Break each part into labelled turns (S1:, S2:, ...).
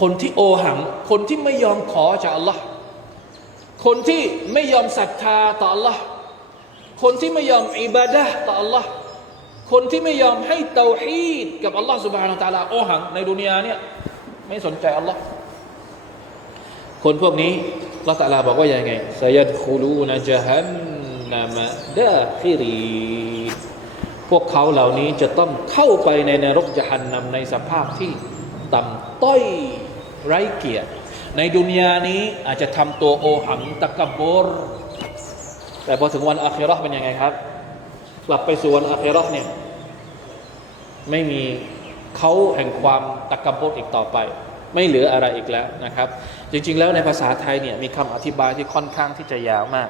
S1: คนที่โอหัง คนที่ไม่ยอมขอจากอัลลอฮ์คนที่ไม่ยอมศรัทธาต่ออัลลอฮ์คนที่ไม่ยอมอิบาดะต่ออัลลอฮ์คนที่ไม่ยอมให้เตาฮีดกับอัลลอฮ์สุบฮานาตะอาลาโอหัง ในดุนยาเนี่ยไม่สนใจอัลลอฮ์คนพวกนี้ลลอฮ์ตาลาบอกว่าอยังไงสยัดคูลูนะจฮันนามะดาคิรีพวกเขาเหล่านี้จะต้องเข้าไปในนรกจหันนำในสภาพที่ต่ำต้อย ไร้เกียรติ ในดุนยานี้อาจจะทำตัวโอหังตะกบรแต่พอถึงวันอาคิราเป็นยังไงครับ กลับไปสู่วันอาคิราเนี่ยไม่มีเขาแห่งความตะกบบรอีกต่อไป ไม่เหลืออะไรอีกแล้วนะครับ จริง ๆ แล้วในภาษาไทยเนี่ยมีคำอธิบายที่ค่อนข้างที่จะยาวมาก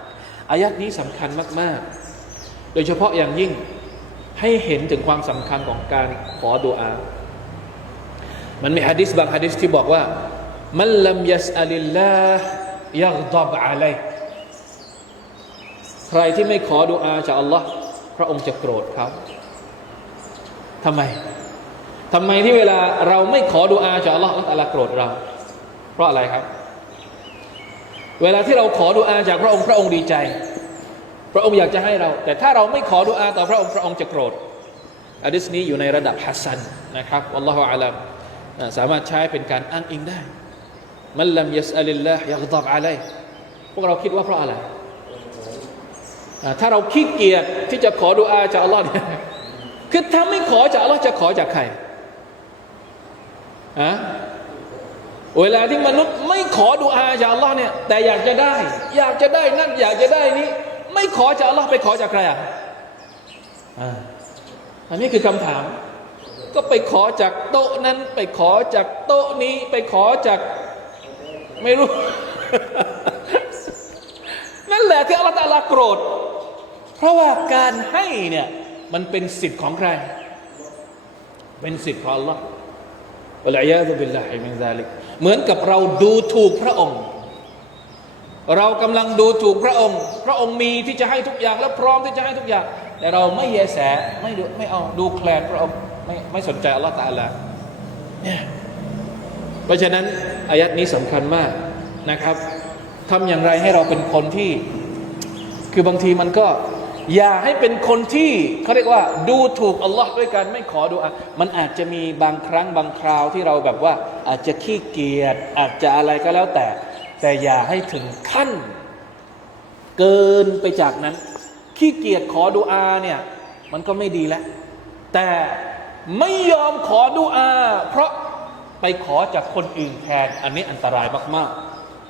S1: อายัดนี้สำคัญมาก ๆ โดยเฉพาะอย่างยิ่งให้เห็นถึงความสำคัญของการขอดุอา มันมีฮะดิษบางฮะดิษที่บอกว่ามันลัมยัสอัลิลลาห์ยักดับอะลัยห์ใครที่ไม่ขอดุอาจากอัลลอฮ์พระองค์จะโกรธเขาทำไมทำไมที่เวลาเราไม่ขอดุอาจากอัลลอฮ์อัลลอฮ์ตะอาลาโกรธเรา เพราะอะไรครับ เวลาที่เราขอดุอาจากพระองค์พระองค์ดีใจ พระองค์อยากจะให้เรา แต่ถ้าเราไม่ขอดุอาต่อพระองค์พระองค์จะโกรธอะดิษนี้อยู่ในระดับฮัสซันนะครับอัลลอฮฺอาลัมอ่า สามารถใช้เป็นการอ้างอิงได้ มันลัมยัสอัลลลาห์ยักดับอะลัยห์พวกเราคิดว่าเพราะอะไร ถ้าเราขี้เกียจที่จะขอดุอาจากอัลลอฮ์เนี่ยคือถ้าไม่ขอจากอัลลอฮ์จะขอจากใครอะเวลาที่มนุษย์ไม่ขอดุอาจากอัลลอฮ์เนี่ยแต่อยากจะได้ อยากจะได้นั่นอยากจะได้นี้ ไม่ขอจากอัลลอฮ์ไปขอจากใครอะอันนี้คือคำถาม ก็ไปขอจากโต๊ะนั้น ไปขอจากโต๊ะนี้ ไปขอจากไม่รู้ นั่นแหละที่อัลลอฮฺตะอาลาโกรธ เพราะว่าการให้เนี่ยมันเป็นสิทธิ์ของใคร เป็นสิทธิ์ของอัลลอฮ์วะลัยยาซุบิลลาฮิมินซาลิกเหมือนกับเราดูถูกพระองค์ เรากำลังดูถูกพระองค์ พระองค์มีที่จะให้ทุกอย่างและพร้อมที่จะให้ทุกอย่าง แต่เราไม่แยแสไม่ดูไม่เอาดูแคลนพระองค์ ไม่ไม่สนใจอัลลอฮฺตาลาเนี่ยเพราะฉะนั้นอายัดนี้สำคัญมากนะครับทำอย่างไรให้เราเป็นคนที่ คือบางทีมันก็ อย่าให้เป็นคนที่เขาเรียกว่า ดูถูกอัลลอฮ์ด้วยการไม่ขอดูอามันอาจจะมีบางครั้งบางคราวที่เราแบบว่า อาจจะขี้เกียจอาจจะอะไรก็แล้วแต่ แต่อย่าให้ถึงขั้น เกินไปจากนั้น ขี้เกียจขอดูอาเนี่ย มันก็ไม่ดีแล้วแต่ ไม่ยอมขอดูอา เพราะไปขอจากคนอื่นแทน อันนี้อันตรายมาก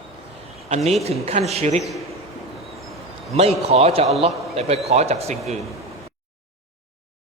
S1: ๆ อันนี้ถึงขั้นชิริก ไม่ขอจากอัลลอฮ์แต่ไปขอจากสิ่งอื่น